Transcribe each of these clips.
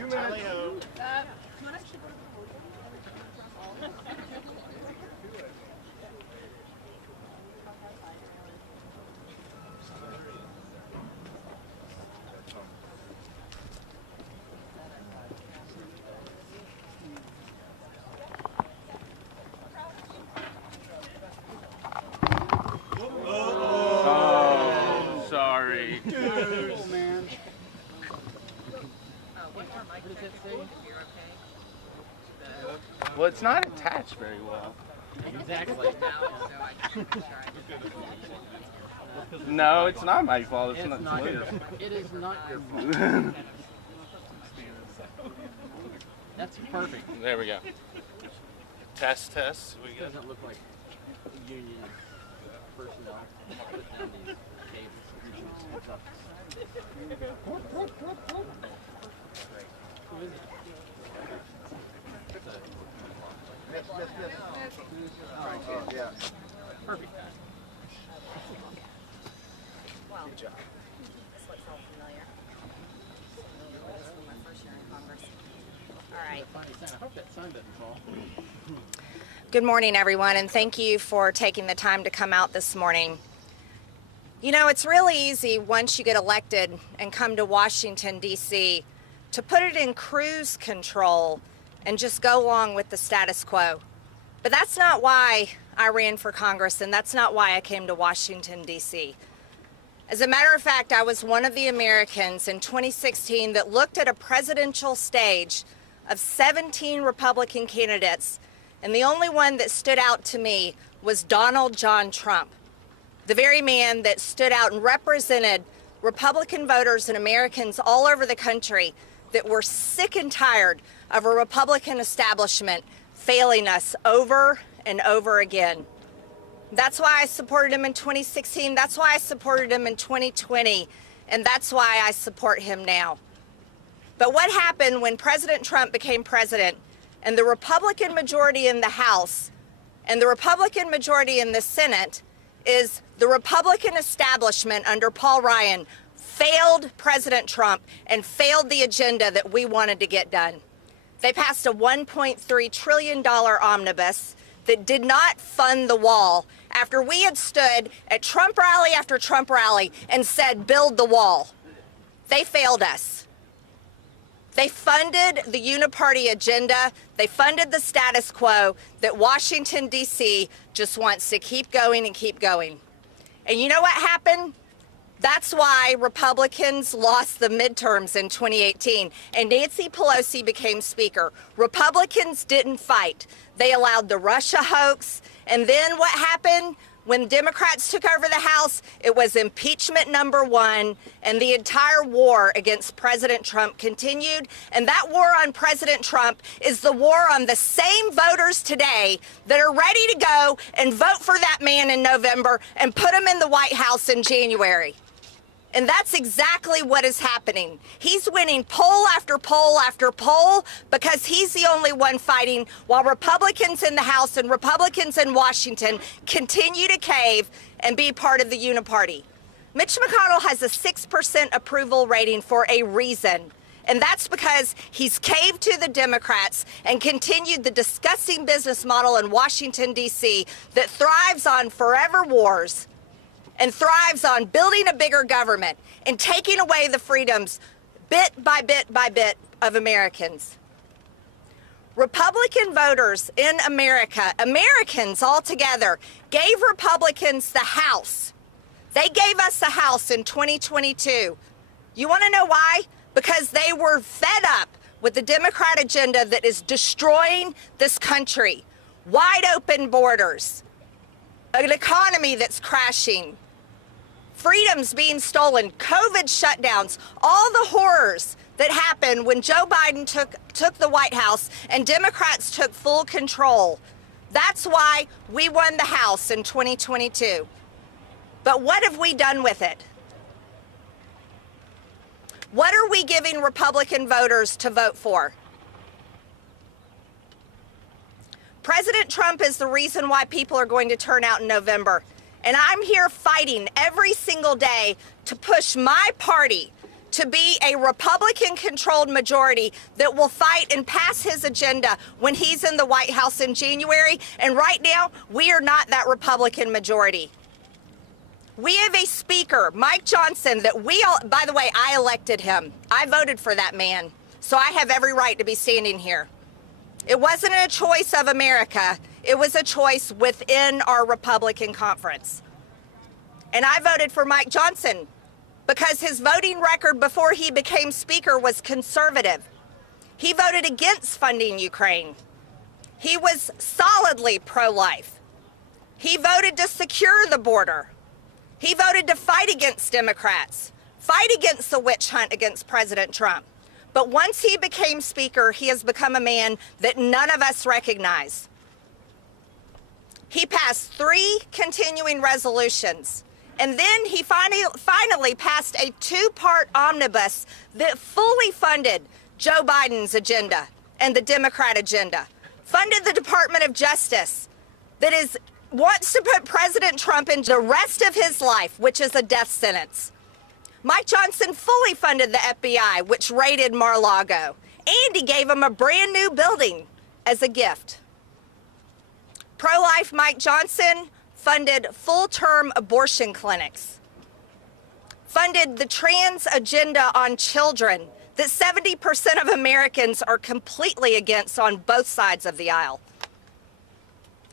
2 minutes. Sorry. Oh, man. Well, it's not attached very well. Exactly. No, it's not my fault. It's not your yours. It is not your fault. That's perfect. There we go. Test. We It got. doesn't look like union personnel putting down these cables and stuff. Who is it? Miss. Oh, Yeah. perfect. Well, this looks all familiar. This is my first year in Congress. All right. I hope that sun doesn't fall. Good morning, everyone, and thank you for taking the time to come out this morning. You know, it's really easy once you get elected and come to Washington, D.C., to put it in cruise control and just go along with the status quo. But that's not why I ran for Congress, and that's not why I came to Washington, D.C. As a matter of fact, I was one of the Americans in 2016 that looked at a presidential stage of 17 Republican candidates, and the only one that stood out to me was Donald John Trump, the very man that stood out and represented Republican voters and Americans all over the country that were sick and tired of a Republican establishment failing us over and over again. That's why I supported him in 2016, that's why I supported him in 2020, and that's why I support him now. But what happened when President Trump became president and the Republican majority in the House and the Republican majority in the Senate is the Republican establishment under Paul Ryan failed President Trump and failed the agenda that we wanted to get done. They passed a $1.3 trillion omnibus that did not fund the wall after we had stood at Trump rally after Trump rally and said, build the wall. They failed us. They funded the uniparty agenda. They funded the status quo that Washington, D.C. just wants to keep going and keep going. And you know what happened? That's why Republicans lost the midterms in 2018 and Nancy Pelosi became Speaker. Republicans didn't fight. They allowed the Russia hoax. And then what happened? When Democrats took over the House, it was impeachment #1, and the entire war against President Trump continued. And that war on President Trump is the war on the same voters today that are ready to go and vote for that man in November and put him in the White House in January. And that's exactly what is happening. He's winning poll after poll after poll because he's the only one fighting while Republicans in the House and Republicans in Washington continue to cave and be part of the uniparty. Mitch McConnell has a 6% approval rating for a reason. And that's because he's caved to the Democrats and continued the disgusting business model in Washington, D.C. that thrives on forever wars and thrives on building a bigger government and taking away the freedoms bit by bit by bit of Americans. Republican voters in America, Americans altogether, gave Republicans the House. They gave us the House in 2022. You want to know why? Because they were fed up with the Democrat agenda that is destroying this country. Wide open borders, an economy that's crashing, freedoms being stolen, COVID shutdowns, all the horrors that happened when Joe Biden took the White House and Democrats took full control. That's why we won the House in 2022. But what have we done with it? What are we giving Republican voters to vote for? President Trump is the reason why people are going to turn out in November. And I'm here fighting every single day to push my party to be a Republican-controlled majority that will fight and pass his agenda when he's in the White House in January. And right now, we are not that Republican majority. We have a speaker, Mike Johnson, that by the way, I elected him. I voted for that man. So I have every right to be standing here. It wasn't a choice of America. It was a choice within our Republican conference. And I voted for Mike Johnson because his voting record before he became speaker was conservative. He voted against funding Ukraine. He was solidly pro-life. He voted to secure the border. He voted to fight against Democrats, fight against the witch hunt against President Trump. But once he became speaker, he has become a man that none of us recognize. He passed 3 continuing resolutions. And then he finally passed a 2-part omnibus that fully funded Joe Biden's agenda and the Democrat agenda, funded the Department of Justice that wants to put President Trump in the rest of his life, which is a death sentence. Mike Johnson fully funded the FBI, which raided Mar-a-Lago, and he gave him a brand new building as a gift. Pro-life Mike Johnson funded full-term abortion clinics, funded the trans agenda on children that 70% of Americans are completely against on both sides of the aisle.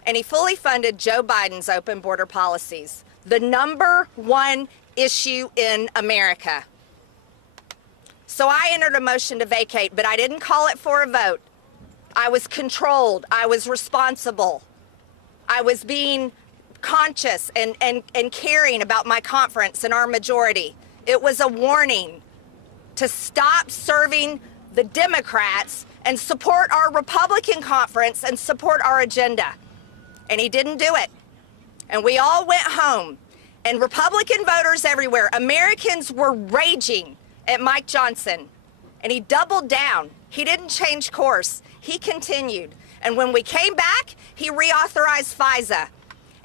And he fully funded Joe Biden's open border policies, the #1 issue in America. So I entered a motion to vacate, but I didn't call it for a vote. I was controlled. I was responsible. I was being conscious and caring about my conference and our majority. It was a warning to stop serving the Democrats and support our Republican conference and support our agenda. And he didn't do it. And we all went home. And Republican voters everywhere, Americans were raging at Mike Johnson. And he doubled down. He didn't change course. He continued. And when we came back, he reauthorized FISA.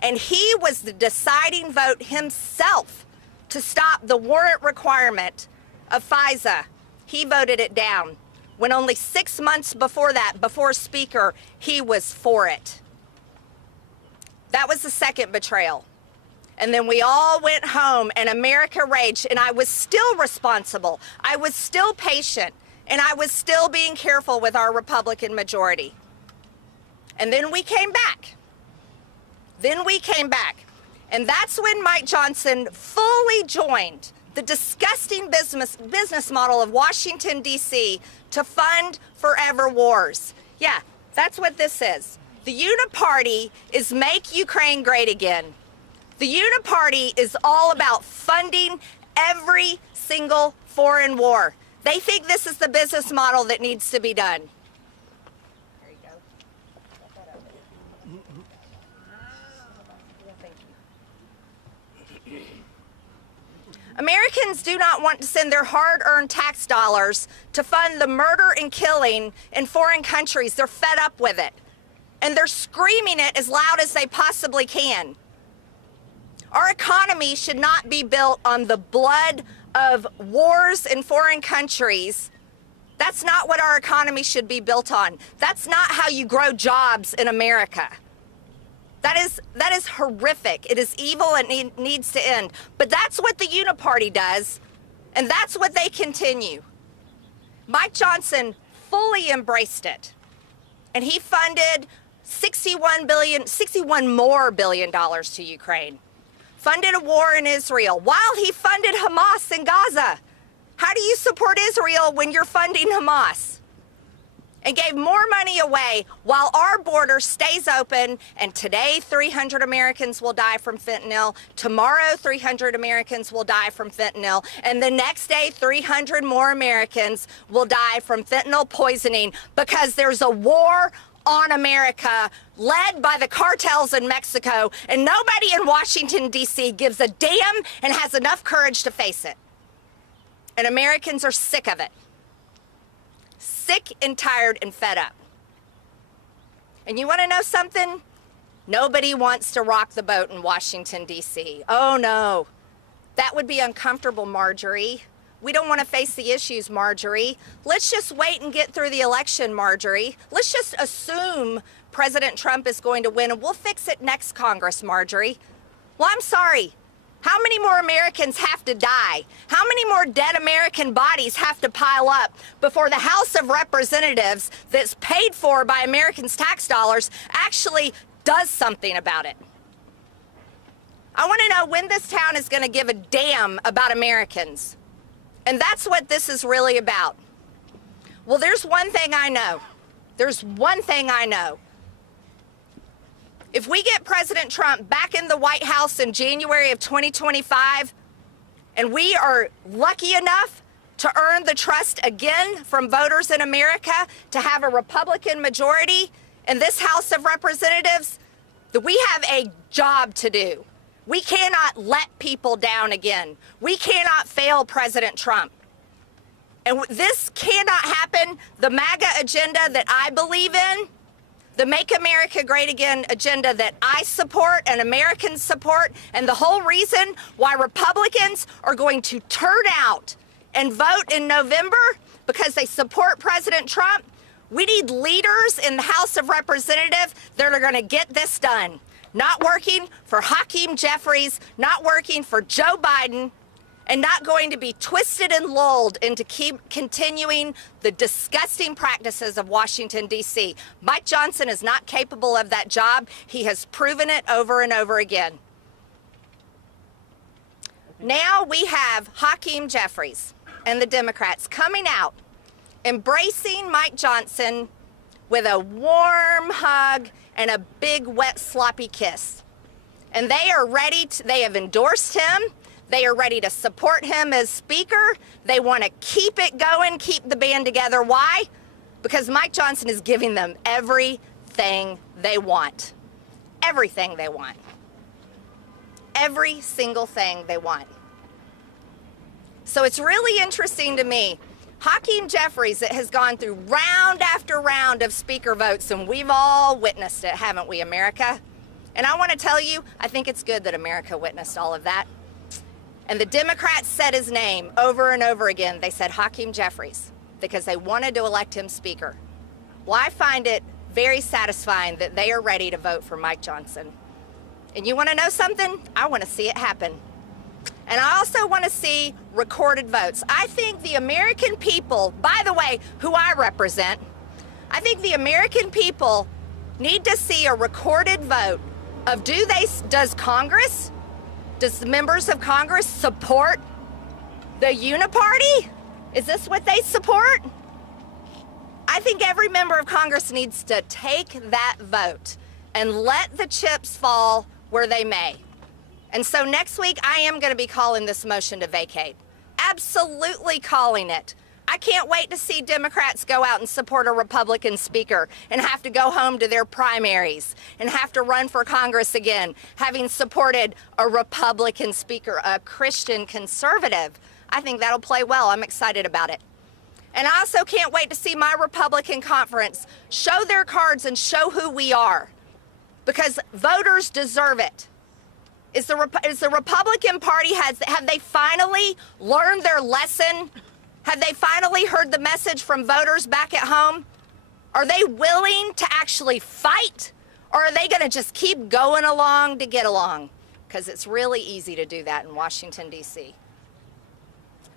And he was the deciding vote himself to stop the warrant requirement of FISA. He voted it down. When only 6 months before that, before Speaker, he was for it. That was the second betrayal. And then we all went home and America raged, and I was still responsible. I was still patient, and I was still being careful with our Republican majority. And then we came back. And that's when Mike Johnson fully joined the disgusting business model of Washington, D.C. to fund forever wars. Yeah, that's what this is. The Uniparty is Make Ukraine Great Again. The Uniparty is all about funding every single foreign war. They think this is the business model that needs to be done. There you go. Set that up. Yeah, thank you. Americans do not want to send their hard-earned tax dollars to fund the murder and killing in foreign countries. They're fed up with it. And they're screaming it as loud as they possibly can. Our economy should not be built on the blood of wars in foreign countries. That's not what our economy should be built on. That's not how you grow jobs in America. That is horrific. It is evil and it needs to end. But that's what the Uniparty does, and that's what they continue. Mike Johnson fully embraced it, and he funded $61 more billion to Ukraine. Funded a war in Israel while he funded Hamas in Gaza. How do you support Israel when you're funding Hamas? And gave more money away while our border stays open, and today 300 Americans will die from fentanyl, tomorrow 300 Americans will die from fentanyl, and the next day 300 more Americans will die from fentanyl poisoning because there's a war on America led by the cartels in Mexico, and nobody in Washington, D.C. gives a damn and has enough courage to face it. And Americans are sick of it. Sick and tired and fed up. And you want to know something? Nobody wants to rock the boat in Washington, D.C. Oh, no. That would be uncomfortable, Marjorie. we don't want to face the issues, Marjorie. Let's just wait and get through the election, Marjorie. Let's just assume President Trump is going to win and we'll fix it next Congress, Marjorie. Well, I'm sorry. How many more Americans have to die? How many more dead American bodies have to pile up before the House of Representatives that's paid for by Americans' tax dollars actually does something about it? I want to know when this town is going to give a damn about Americans. And that's what this is really about. Well, there's one thing I know. There's one thing I know. If we get President Trump back in the White House in January of 2025, and we are lucky enough to earn the trust again from voters in America to have a Republican majority in this House of Representatives, that we have a job to do. We cannot let people down again. We cannot fail President Trump. And this cannot happen. The MAGA agenda that I believe in, the Make America Great Again agenda that I support and Americans support, and the whole reason why Republicans are going to turn out and vote in November because they support President Trump, we need leaders in the House of Representatives that are going to get this done. Not working for Hakeem Jeffries, not working for Joe Biden, and not going to be twisted and lulled into keep continuing the disgusting practices of Washington, D.C. Mike Johnson is not capable of that job. He has proven it over and over again. Now we have Hakeem Jeffries and the Democrats coming out, embracing Mike Johnson with a warm hug and a big, wet, sloppy kiss. And they are ready to, they have endorsed him. They are ready to support him as Speaker. They want to keep it going, keep the band together. Why? Because Mike Johnson is giving them everything they want. Everything they want. Every single thing they want. So it's really interesting to me. Hakeem Jeffries that has gone through round after round of Speaker votes, and we've all witnessed it, haven't we, America? And I want to tell you, I think it's good that America witnessed all of that. And the Democrats said his name over and over again. They said Hakeem Jeffries because they wanted to elect him Speaker. Well, I find it very satisfying that they are ready to vote for Mike Johnson. And you want to know something? I want to see it happen. And I also want to see recorded votes. I think the American people, by the way, who I represent, I think the American people need to see a recorded vote of does Congress, does the members of Congress support the uniparty? Is this what they support? I think every member of Congress needs to take that vote and let the chips fall where they may. And so next week, I am going to be calling this motion to vacate. Absolutely calling it. I can't wait to see Democrats go out and support a Republican Speaker and have to go home to their primaries and have to run for Congress again, having supported a Republican Speaker, a Christian conservative. I think that'll play well. I'm excited about it. And I also can't wait to see my Republican conference show their cards and show who we are, because voters deserve it. Is the Republican Party, have they finally learned their lesson? Have they finally heard the message from voters back at home? Are they willing to actually fight? Or are they going to just keep going along to get along? Because it's really easy to do that in Washington, D.C.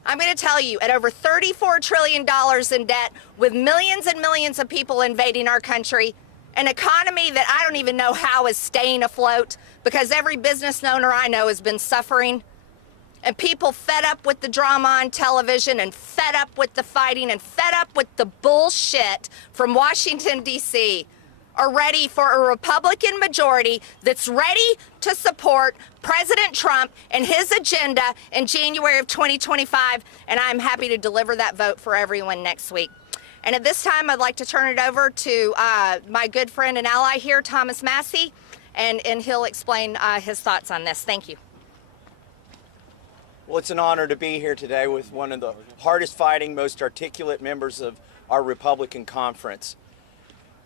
I'm going to tell you, at over $34 trillion in debt, with millions and millions of people invading our country, an economy that I don't even know how is staying afloat because every business owner I know has been suffering, and people fed up with the drama on television and fed up with the fighting and fed up with the bullshit from Washington, D.C., are ready for a Republican majority that's ready to support President Trump and his agenda in January of 2025, and I'm happy to deliver that vote for everyone next week. And at this time, I'd like to turn it over to my good friend and ally here, Thomas Massey, and he'll explain his thoughts on this. Thank you. Well, it's an honor to be here today with one of the hardest fighting, most articulate members of our Republican conference.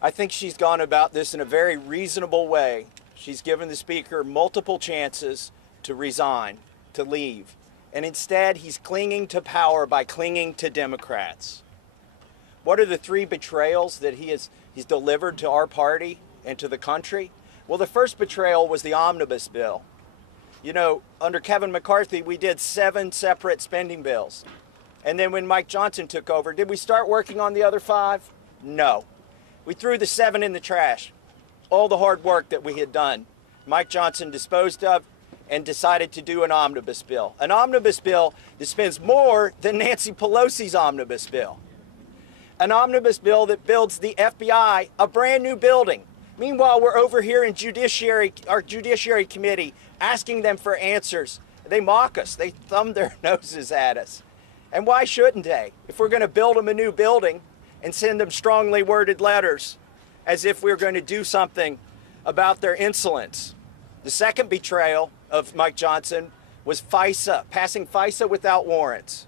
I think she's gone about this in a very reasonable way. She's given the Speaker multiple chances to resign, to leave, And instead, he's clinging to power by clinging to Democrats. What are the three betrayals that he's delivered to our party and to the country? Well, the first betrayal was the omnibus bill. You know, under Kevin McCarthy, we did 7 separate spending bills. And then when Mike Johnson took over, did we start working on the other 5? No. We threw the 7 in the trash. All the hard work that we had done, Mike Johnson disposed of and decided to do an omnibus bill. An omnibus bill that spends more than Nancy Pelosi's omnibus bill. An omnibus bill that builds the FBI a brand new building. Meanwhile, we're over here in our Judiciary Committee asking them for answers. They mock us. They thumb their noses at us. And why shouldn't they? If we're going to build them a new building and send them strongly worded letters as if we're going to do something about their insolence. The second betrayal of Mike Johnson was FISA, passing FISA without warrants.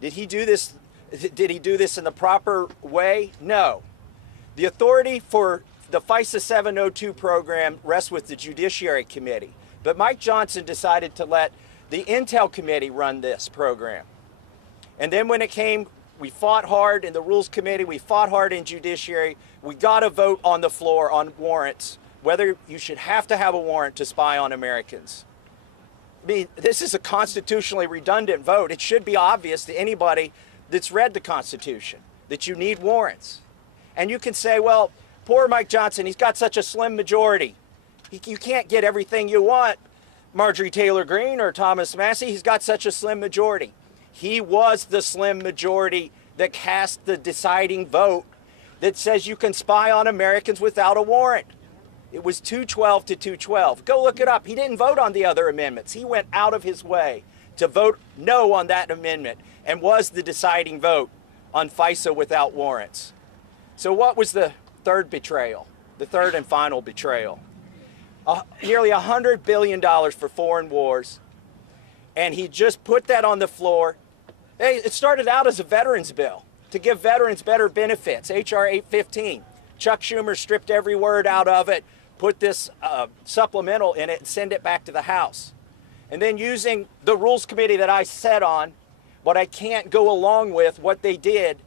Did he do this in the proper way? No. The authority for the FISA 702 program rests with the Judiciary Committee. But Mike Johnson decided to let the Intel Committee run this program. And then when it came, we fought hard in the Rules Committee, we fought hard in Judiciary. We got a vote on the floor on warrants, whether you should have to have a warrant to spy on Americans. I mean, this is a constitutionally redundant vote. It should be obvious to anybody that's read the Constitution that you need warrants. And you can say, well, poor Mike Johnson, he's got such a slim majority. You can't get everything you want, Marjorie Taylor Greene or Thomas Massie. He's got such a slim majority. He was the slim majority that cast the deciding vote that says you can spy on Americans without a warrant. It was 212 to 212. Go look it up. He didn't vote on the other amendments. He went out of his way to vote no on that amendment and was the deciding vote on FISA without warrants. So what was the third betrayal, the third and final betrayal? Nearly $100 billion for foreign wars. And he just put that on the floor. Hey, it started out as a veterans bill to give veterans better benefits, H.R. 815. Chuck Schumer stripped every word out of it, put this supplemental in it, and send it back to the House. And then using the Rules Committee that I sat on, but I can't go along with what they did,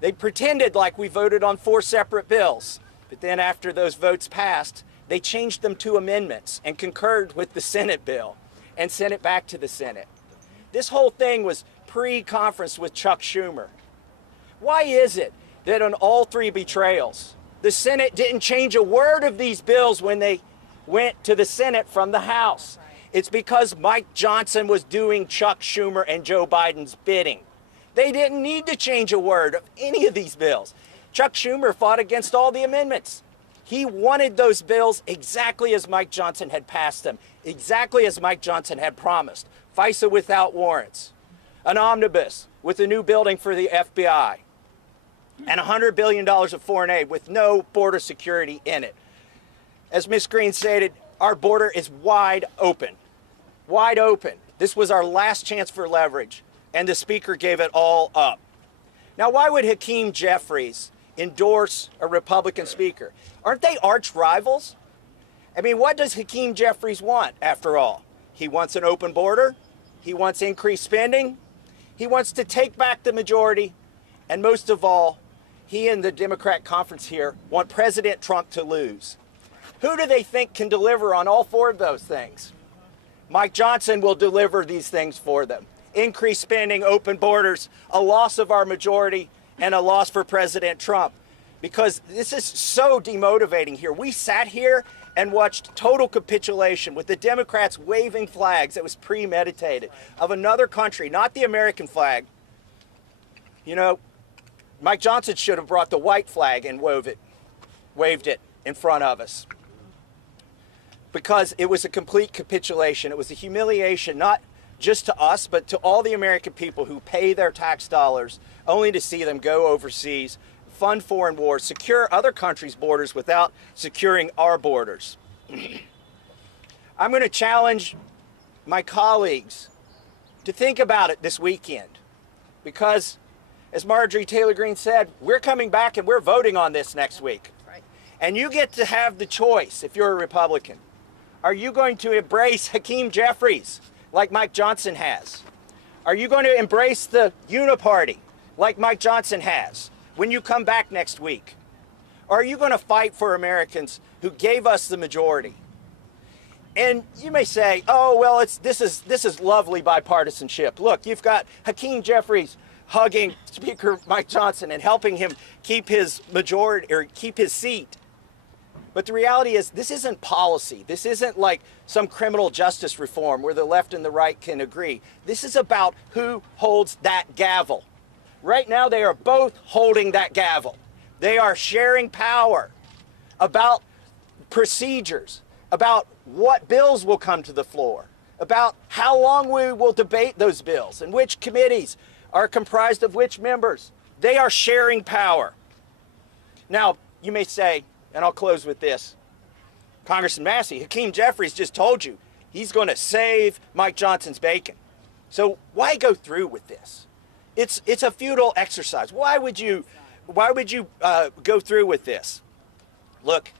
they pretended like we voted on 4 separate bills. But then after those votes passed, they changed them to amendments and concurred with the Senate bill and sent it back to the Senate. This whole thing was pre-conference with Chuck Schumer. Why is it that on all 3 betrayals, the Senate didn't change a word of these bills when they went to the Senate from the House? It's because Mike Johnson was doing Chuck Schumer and Joe Biden's bidding. They didn't need to change a word of any of these bills. Chuck Schumer fought against all the amendments. He wanted those bills exactly as Mike Johnson had passed them, exactly as Mike Johnson had promised. FISA without warrants, an omnibus with a new building for the FBI, and $100 billion of foreign aid with no border security in it. As Ms. Greene stated, our border is wide open. Wide open. This was our last chance for leverage, and the Speaker gave it all up. Now, why would Hakeem Jeffries endorse a Republican Speaker? Aren't they arch rivals? I mean, what does Hakeem Jeffries want, after all? He wants an open border. He wants increased spending. He wants to take back the majority. And most of all, he and the Democrat conference here want President Trump to lose. Who do they think can deliver on all 4 of those things? Mike Johnson will deliver these things for them. Increased spending, open borders, a loss of our majority, and a loss for President Trump. Because this is so demotivating here. We sat here and watched total capitulation with the Democrats waving flags that was premeditated of another country, not the American flag. You know, Mike Johnson should have brought the white flag and waved it in front of us. Because it was a complete capitulation. It was a humiliation, not just to us, but to all the American people who pay their tax dollars only to see them go overseas, fund foreign wars, secure other countries' borders without securing our borders. I'm going to challenge my colleagues to think about it this weekend because, as Marjorie Taylor Greene said, we're coming back and we're voting on this next week. And you get to have the choice if you're a Republican. Are you going to embrace Hakeem Jeffries, like Mike Johnson has? Are you going to embrace the uniparty like Mike Johnson has when you come back next week? Or are you going to fight for Americans who gave us the majority? And you may say, oh, well, this is lovely bipartisanship. Look, you've got Hakeem Jeffries hugging Speaker Mike Johnson and helping him keep his majority or keep his seat. But the reality is this isn't policy. This isn't like some criminal justice reform where the left and the right can agree. This is about who holds that gavel. Right now, they are both holding that gavel. They are sharing power about procedures, about what bills will come to the floor, about how long we will debate those bills and which committees are comprised of which members. They are sharing power. Now, you may say, and I'll close with this, Congressman Massey, Hakeem Jeffries just told you he's going to save Mike Johnson's bacon. So why go through with this? It's a futile exercise. Why would you go through with this? Look,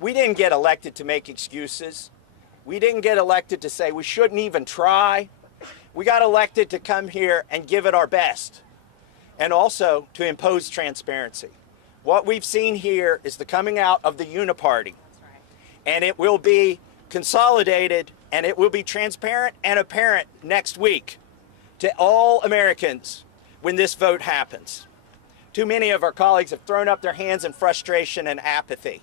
we didn't get elected to make excuses. We didn't get elected to say we shouldn't even try. We got elected to come here and give it our best, and also to impose transparency. What we've seen here is the coming out of the uniparty, and it will be consolidated and it will be transparent and apparent next week to all Americans when this vote happens. Too many of our colleagues have thrown up their hands in frustration and apathy.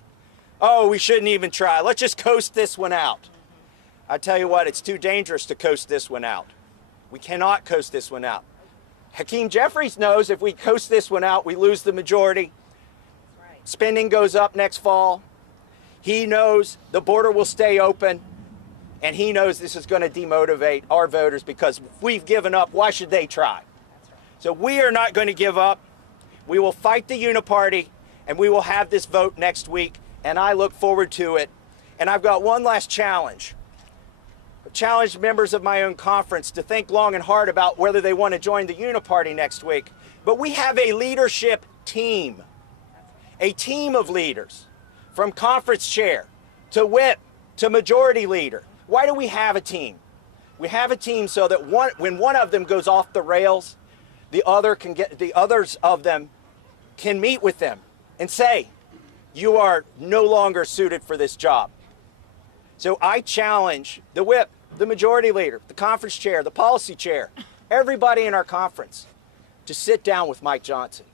Oh, we shouldn't even try. Let's just coast this one out. I tell you what, it's too dangerous to coast this one out. We cannot coast this one out. Hakeem Jeffries knows if we coast this one out, we lose the majority. Spending goes up next fall. He knows the border will stay open, and he knows this is going to demotivate our voters because if we've given up, why should they try? So we are not going to give up. We will fight the uniparty, and we will have this vote next week, and I look forward to it. And I've got one last challenge. I've challenged members of my own conference to think long and hard about whether they want to join the uniparty next week. But we have a leadership team. A team of leaders, from conference chair to whip to majority leader. Why do we have a team? We have a team so that when one of them goes off the rails, the others of them can meet with them and say, you are no longer suited for this job. So I challenge the whip, the majority leader, the conference chair, the policy chair, everybody in our conference to sit down with Mike Johnson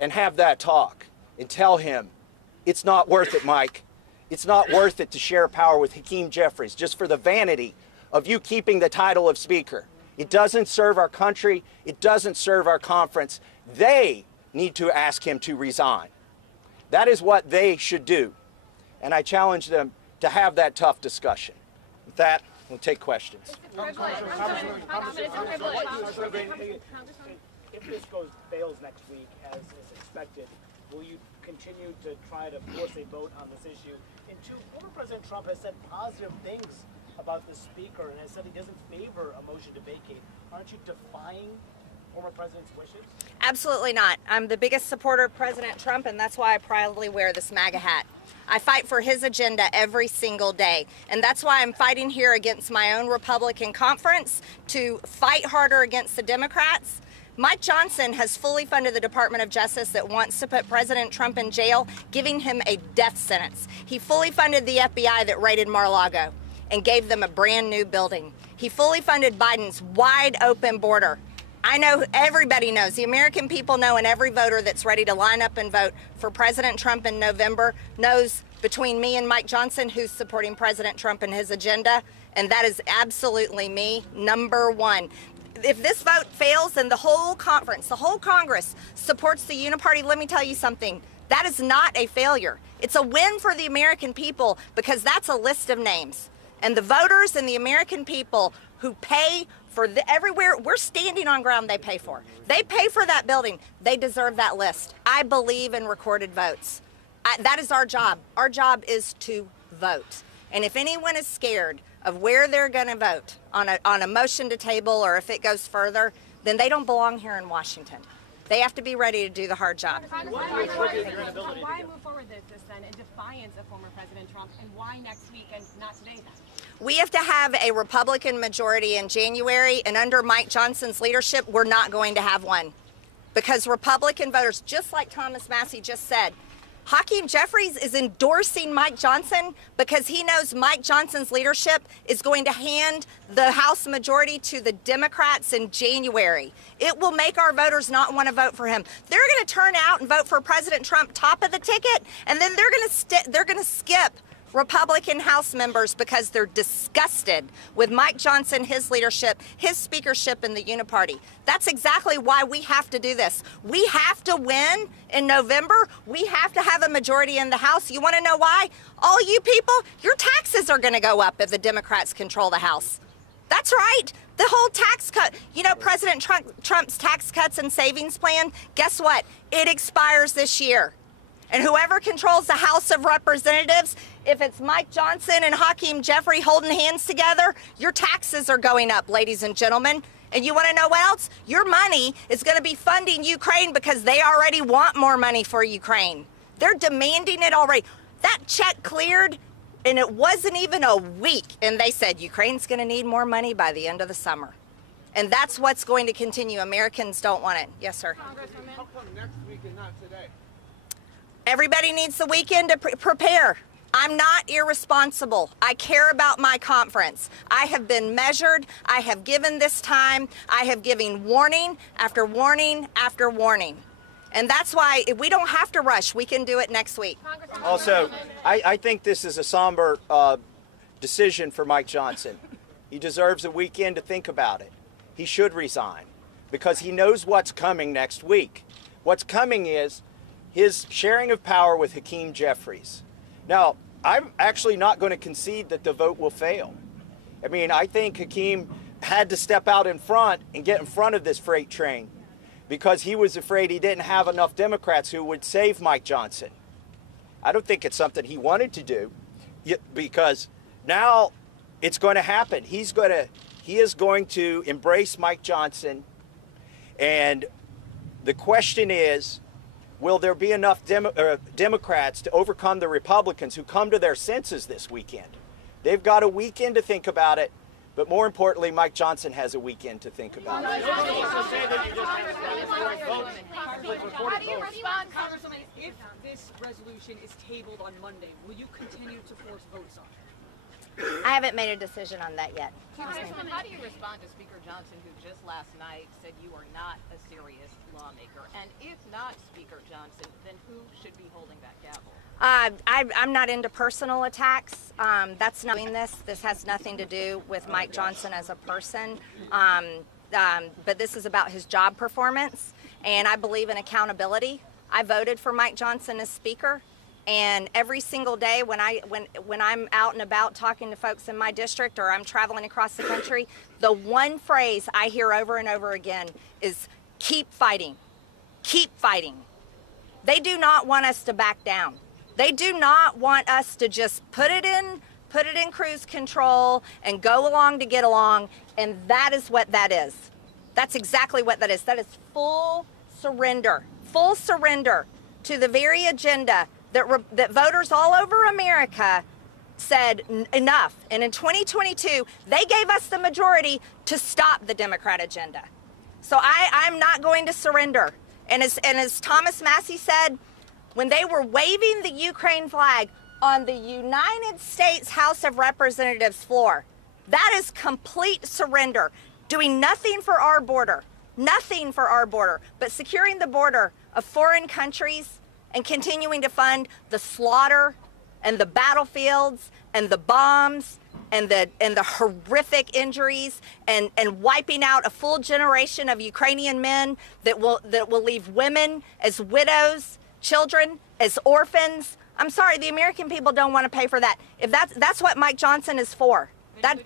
and have that talk. And tell him, it's not worth it, Mike. It's not worth it to share power with Hakeem Jeffries just for the vanity of you keeping the title of Speaker. It doesn't serve our country. It doesn't serve our conference. They need to ask him to resign. That is what they should do. And I challenge them to have that tough discussion. With that, we'll take questions. If this fails next week, as is expected, will you continue to try to force a vote on this issue? And two, former President Trump has said positive things about the Speaker and has said he doesn't favor a motion to vacate. Aren't you defying former President's wishes? Absolutely not. I'm the biggest supporter of President Trump, and that's why I proudly wear this MAGA hat. I fight for his agenda every single day, and that's why I'm fighting here against my own Republican conference to fight harder against the Democrats. Mike Johnson has fully funded the Department of Justice that wants to put President Trump in jail, giving him a death sentence. He fully funded the FBI that raided Mar-a-Lago and gave them a brand new building. He fully funded Biden's wide open border. I know everybody knows, the American people know, and every voter that's ready to line up and vote for President Trump in November knows between me and Mike Johnson who's supporting President Trump and his agenda, and that is absolutely me, number one. If this vote fails, then the whole conference, the whole Congress supports the uniparty. Let me tell you something. That is not a failure. It's a win for the American people because that's a list of names. And the voters and the American people who pay for everywhere, we're standing on ground they pay for. They pay for that building. They deserve that list. I believe in recorded votes. That is our job. Our job is to vote. And if anyone is scared of where they're going to vote on a motion to table or if it goes further, then they don't belong here in Washington. They have to be ready to do the hard job. Why move forward with this then in defiance of former President Trump, and why next week and not today then? We have to have a Republican majority in January, and under Mike Johnson's leadership, we're not going to have one. Because Republican voters, just like Thomas Massie just said, Hakeem Jeffries is endorsing Mike Johnson because he knows Mike Johnson's leadership is going to hand the House majority to the Democrats in January. It will make our voters not want to vote for him. They're going to turn out and vote for President Trump top of the ticket, and then they're going to skip Republican House members because they're disgusted with Mike Johnson, his leadership, his speakership in the Uniparty. That's exactly why we have to do this. We have to win in November. We have to have a majority in the House. You want to know why? All you people, your taxes are going to go up if the Democrats control the House. That's right. The whole tax cut, you know, President Trump's tax cuts and savings plan, guess what? It expires this year. And whoever controls the House of Representatives, if it's Mike Johnson and Hakeem Jeffrey holding hands together, your taxes are going up, ladies and gentlemen. And you want to know what else? Your money is going to be funding Ukraine because they already want more money for Ukraine. They're demanding it already. That check cleared, and it wasn't even a week. And they said Ukraine's going to need more money by the end of the summer. And that's what's going to continue. Americans don't want it. Yes, sir. Congresswoman. How come next week and not today? Everybody needs the weekend to prepare. I'm not irresponsible. I care about my conference. I have been measured. I have given this time. I have given warning after warning after warning. And that's why if we don't have to rush. We can do it next week. Also, I think this is a somber decision for Mike Johnson. He deserves a weekend to think about it. He should resign because he knows what's coming next week. What's coming is his sharing of power with Hakeem Jeffries. Now, I'm actually not going to concede that the vote will fail. I mean, I think Hakeem had to step out in front and get in front of this freight train because he was afraid he didn't have enough Democrats who would save Mike Johnson. I don't think it's something he wanted to do because now it's going to happen. He is going to embrace Mike Johnson, and the question is, will there be enough Democrats to overcome the Republicans who come to their senses this weekend? They've got a weekend to think about it, but more importantly, Mike Johnson has a weekend to think about it. How do you respond, Congresswoman, if this resolution is tabled on Monday? Will you continue to force votes on it? I haven't made a decision on that yet. Congresswoman, how do you respond to Speaker Johnson, who just last night said you are not a serious lawmaker? And if not Speaker Johnson, then who should be holding that gavel? I'm not into personal attacks. That's not doing this. This has nothing to do with Mike Johnson as a person. But this is about his job performance, and I believe in accountability. I voted for Mike Johnson as Speaker. And every single day when I'm out and about talking to folks in my district or I'm traveling across the country, the one phrase I hear over and over again is keep fighting, keep fighting. They do not want us to back down. They do not want us to just put it in cruise control and go along to get along. And that is what that is. That's exactly what that is. That is full surrender to the very agenda that voters all over America said enough. And in 2022, they gave us the majority to stop the Democrat agenda. So I'm not going to surrender. And as Thomas Massie said, when they were waving the Ukraine flag on the United States House of Representatives floor, that is complete surrender. Doing nothing for our border, but securing the border of foreign countries and continuing to fund the slaughter and the battlefields and the bombs and the horrific injuries and wiping out a full generation of Ukrainian men that will leave women as widows, children as orphans. I'm sorry, the American people don't want to pay for that. If that's what Mike Johnson is for. That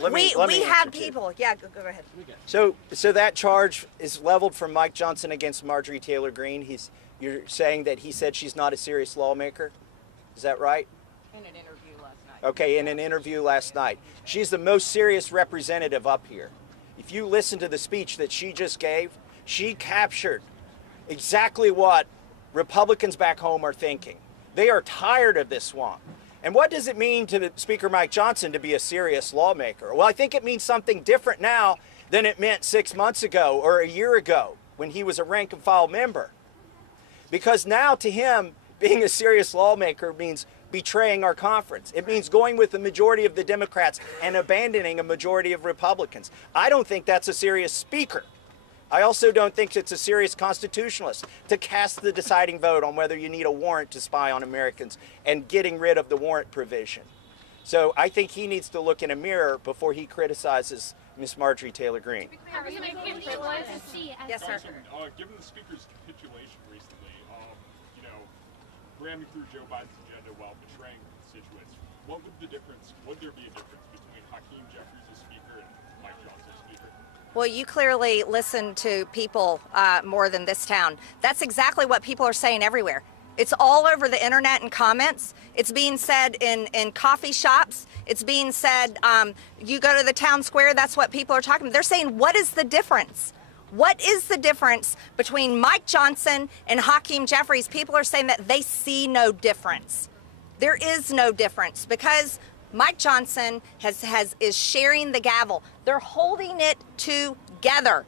we have people. Yeah, go ahead. So that charge is leveled from Mike Johnson against Marjorie Taylor Greene. You're saying that he said she's not a serious lawmaker? Is that right? In an interview last night. Okay, in an interview last night. She's the most serious representative up here. If you listen to the speech that she just gave, She captured exactly what Republicans back home are thinking. They are tired of this swamp. And what does it mean to Speaker Mike Johnson to be a serious lawmaker? Well, I think it means something different now than it meant 6 months ago or a year ago when he was a rank and file member. Because now to him, being a serious lawmaker means betraying our conference. It means going with the majority of the Democrats and abandoning a majority of Republicans. I don't think that's a serious speaker. I also don't think it's a serious constitutionalist to cast the deciding vote on whether you need a warrant to spy on Americans and getting rid of the warrant provision. So I think he needs to look in a mirror before he criticizes Miss Marjorie Taylor Greene. Yes, sir. Given the speaker's capitulation recently, ramming through Joe Biden's agenda while betraying constituents, would there be a difference between Hakeem Jeffries as speaker and Mike Johnson as speaker? Well, you clearly listen to people more than this town. That's exactly what people are saying everywhere. It's all over the internet and comments. It's being said in coffee shops. It's being said, you go to the town square, that's what people are talking about. They're saying, what is the difference? What is the difference between Mike Johnson and Hakeem Jeffries? People are saying that they see no difference. There is no difference because Mike Johnson is sharing the gavel. They're holding it together.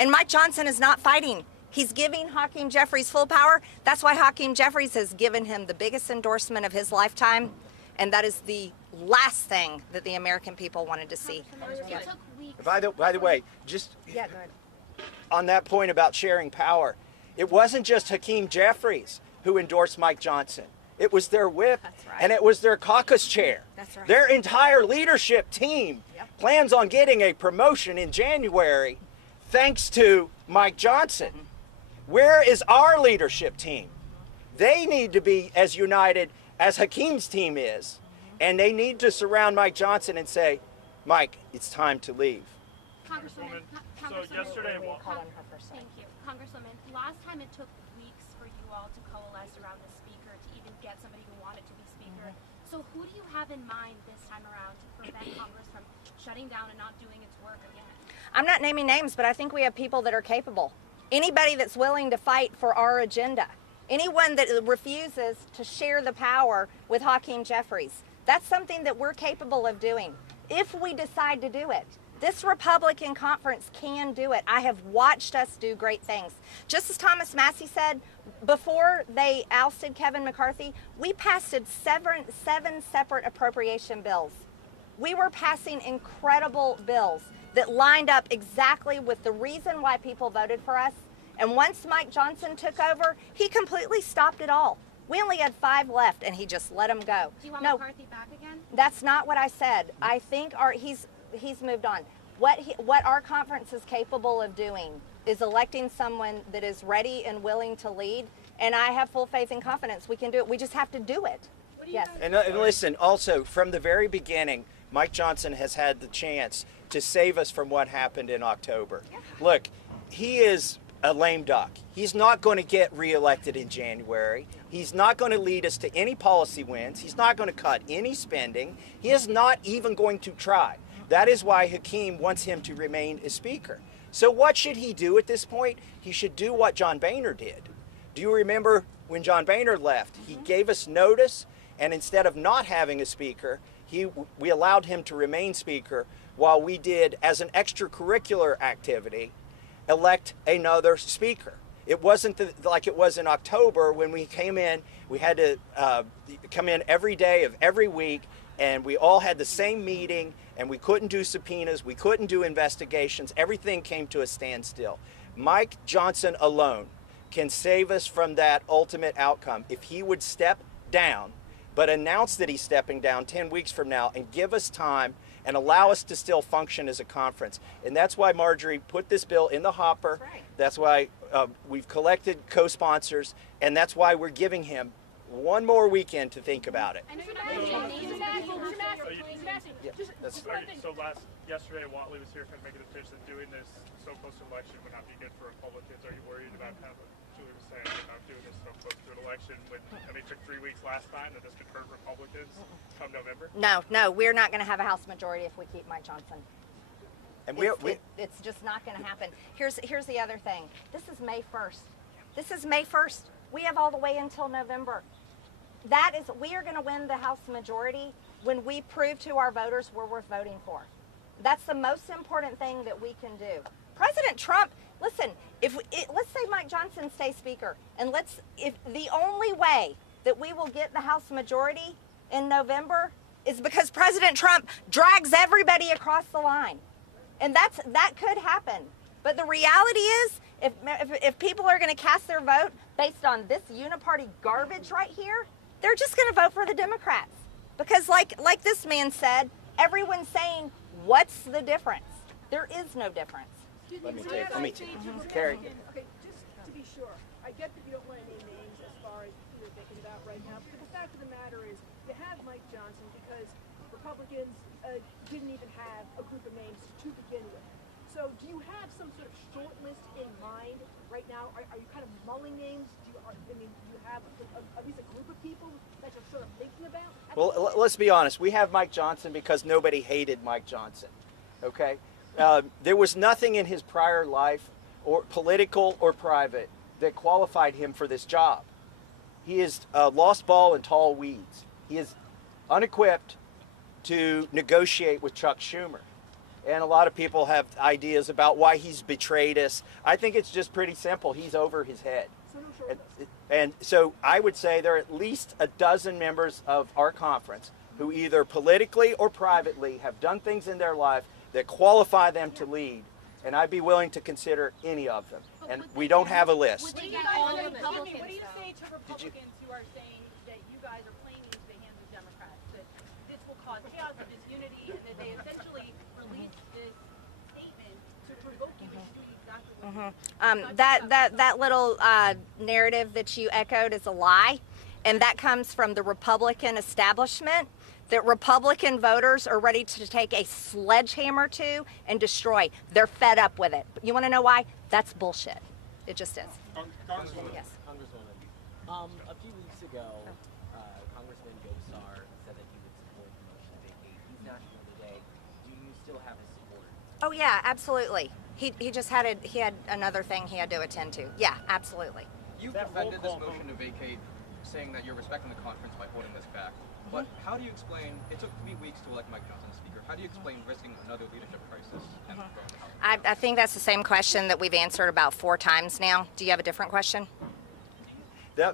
And Mike Johnson is not fighting. He's giving Hakeem Jeffries full power. That's why Hakeem Jeffries has given him the biggest endorsement of his lifetime. And that is the last thing that the American people wanted to see. By the way, just Yeah, go ahead. on that point about sharing power, it wasn't just Hakeem Jeffries who endorsed Mike Johnson. It was their whip, That's right. and it was their caucus chair. That's right. Their entire leadership team plans on getting a promotion in January thanks to Mike Johnson. Where is our leadership team? They need to be as united as Hakeem's team is, and they need to surround Mike Johnson and say, Mike, it's time to leave. Congresswoman, yesterday, thank you. Congresswoman, last time it took weeks for you all to coalesce around the speaker to even get somebody who wanted to be speaker. So who do you have in mind this time around to prevent Congress from shutting down and not doing its work again? I'm not naming names, but I think we have people that are capable. Anybody that's willing to fight for our agenda. Anyone that refuses to share the power with Hakeem Jeffries. That's something that we're capable of doing if we decide to do it. This Republican conference can do it. I have watched us do great things. Just as Thomas Massey said, before they ousted Kevin McCarthy, we passed seven separate appropriation bills. We were passing incredible bills that lined up exactly with the reason why people voted for us. And once Mike Johnson took over, he completely stopped it all. We only had 5 left, and he just let them go. Do you want McCarthy back again? That's not what I said. I think he's moved on. What our conference is capable of doing is electing someone that is ready and willing to lead, and I have full faith and confidence we can do it. We just have to do it. Yes. And listen, also, from the very beginning, Mike Johnson has had the chance to save us from what happened in October. Look, he is a lame duck. He's not going to get reelected in January. He's not going to lead us to any policy wins. He's not going to cut any spending. He is not even going to try. That is why Hakeem wants him to remain a speaker. So what should he do at this point? He should do what John Boehner did. Do you remember when John Boehner left? He gave us notice, and instead of not having a speaker, we allowed him to remain speaker while we did, as an extracurricular activity, elect another speaker. It wasn't like it was in October when we came in. We had to come in every day of every week, and we all had the same meeting, and we couldn't do subpoenas, we couldn't do investigations. Everything came to a standstill. Mike Johnson alone can save us from that ultimate outcome if he would step down, but announce that he's stepping down 10 weeks from now and give us time and allow us to still function as a conference. And that's why Marjorie put this bill in the hopper. That's right. That's why we've collected co-sponsors, and that's why we're giving him one more weekend to think about it. Yesterday, Watley was here kind of making a pitch that doing this so close to election would not be good for Republicans. Are you worried about kind of what Julie was saying about doing this so close to an election when, it took 3 weeks last time that this could hurt Republicans come November? No, we're not going to have a House majority if we keep Mike Johnson. And it's just not going to happen. Here's the other thing. This is May 1st. This is May 1st. We have all the way until November. We are going to win the House majority when we prove to our voters we're worth voting for. That's the most important thing that we can do. President Trump, listen, let's say Mike Johnson stays Speaker, and if the only way that we will get the House majority in November is because President Trump drags everybody across the line. And that could happen. But the reality is, if people are going to cast their vote based on this uniparty garbage right here, they're just going to vote for the Democrats. Because like this man said, everyone's saying, what's the difference? There is no difference. Let me Carrie. Okay, just to be sure, I get that you don't want to name names as far as who you're thinking about right now, but the fact of the matter is, you have Mike Johnson because Republicans didn't even have a group of names to begin with. So do you have some sort of short list in mind right now? Are you kind of mulling names? Do you have at least a group of people that you're sort of thinking about? Well, let's be honest. We have Mike Johnson because nobody hated Mike Johnson. Okay? There was nothing in his prior life, or political or private, that qualified him for this job. He is a lost ball in tall weeds. He is unequipped to negotiate with Chuck Schumer. And a lot of people have ideas about why he's betrayed us. I think it's just pretty simple. He's over his head. And so I would say there are at least a dozen members of our conference who either politically or privately have done things in their life that qualify them to lead. And I'd be willing to consider any of them. And we don't have a list. What do you say to Republicans who are saying that you guys are playing into the hands of Democrats, that this will cause chaos and disunity, and that they essentially release this statement to provoke you to do exactly what That little narrative that you echoed is a lie, and that comes from the Republican establishment, that Republican voters are ready to take a sledgehammer to and destroy. They're fed up with it. You want to know why? That's bullshit. It just is. Congresswoman, Yes. a few weeks ago, Congressman OUSTER said that he would support the motion to vacate. He's not here today. Do you still have his support? Oh yeah, absolutely. He had another thing he had to attend to. Yeah, absolutely. You defended this motion to vacate, saying that you're respecting the conference by holding this back. But how do you explain, it took 3 weeks to elect Mike Johnson as Speaker. How do you explain risking another leadership crisis and throwing the House? I think that's the same question that we've answered about 4 times now. Do you have a different question?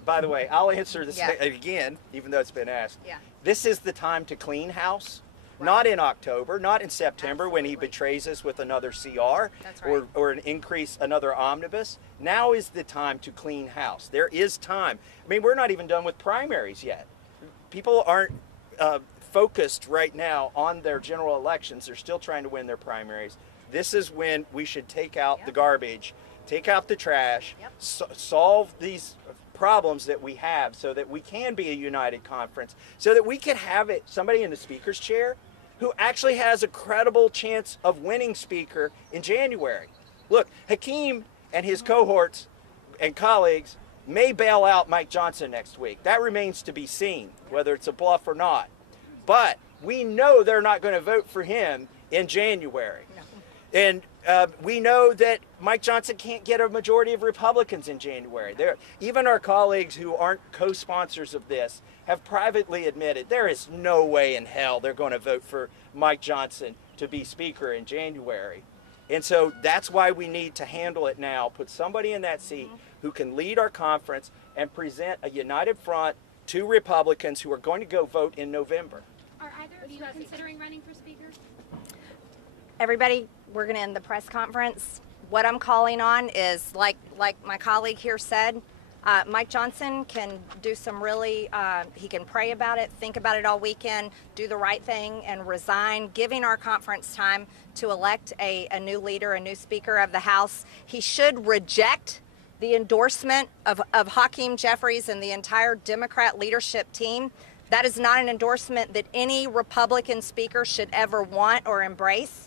By the way, I'll answer this again, even though it's been asked. Yeah. This is the time to clean house. Right. Not in October, not in September when he betrays us with another CR. That's right. or another omnibus. Now is the time to clean house. There is time. I mean, we're not even done with primaries yet. People aren't focused right now on their general elections. They're still trying to win their primaries. This is when we should take out the garbage, take out the trash, solve these problems that we have so that we can be a united conference, so that we can have somebody in the speaker's chair who actually has a credible chance of winning Speaker in January. Look, Hakeem and his cohorts and colleagues may bail out Mike Johnson next week. That remains to be seen, whether it's a bluff or not. But we know they're not going to vote for him in January. And we know that Mike Johnson can't get a majority of Republicans in January. Even our colleagues who aren't co-sponsors of this have privately admitted there is no way in hell they're going to vote for Mike Johnson to be Speaker in January. And so that's why we need to handle it now, put somebody in that seat who can lead our conference and present a united front to Republicans who are going to go vote in November. Are either of you considering running for Speaker? Everybody, we're going to end the press conference. What I'm calling on is, like my colleague here said, Mike Johnson can do some really, he can pray about it, think about it all weekend, do the right thing, and resign, giving our conference time to elect a new leader, a new Speaker of the House. He should reject the endorsement of Hakeem Jeffries and the entire Democrat leadership team. That is not an endorsement that any Republican speaker should ever want or embrace.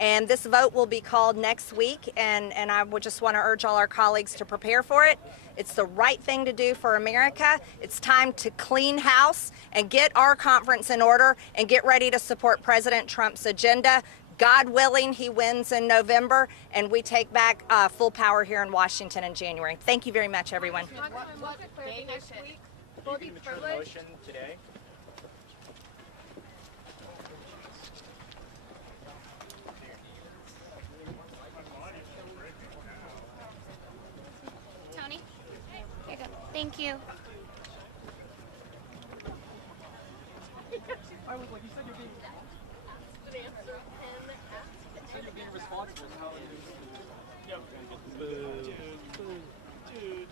And this vote will be called next week, and I would just want to urge all our colleagues to prepare for it. It's the right thing to do for America. It's time to clean house and get our conference in order and get ready to support President Trump's agenda. God willing, he wins in November, and we take back full power here in Washington in January. Thank you very much, everyone. What day is it? Will you return the motion today? Tony? Here you go. Thank you. I was like, you said you're being responsible. How are you? Dude.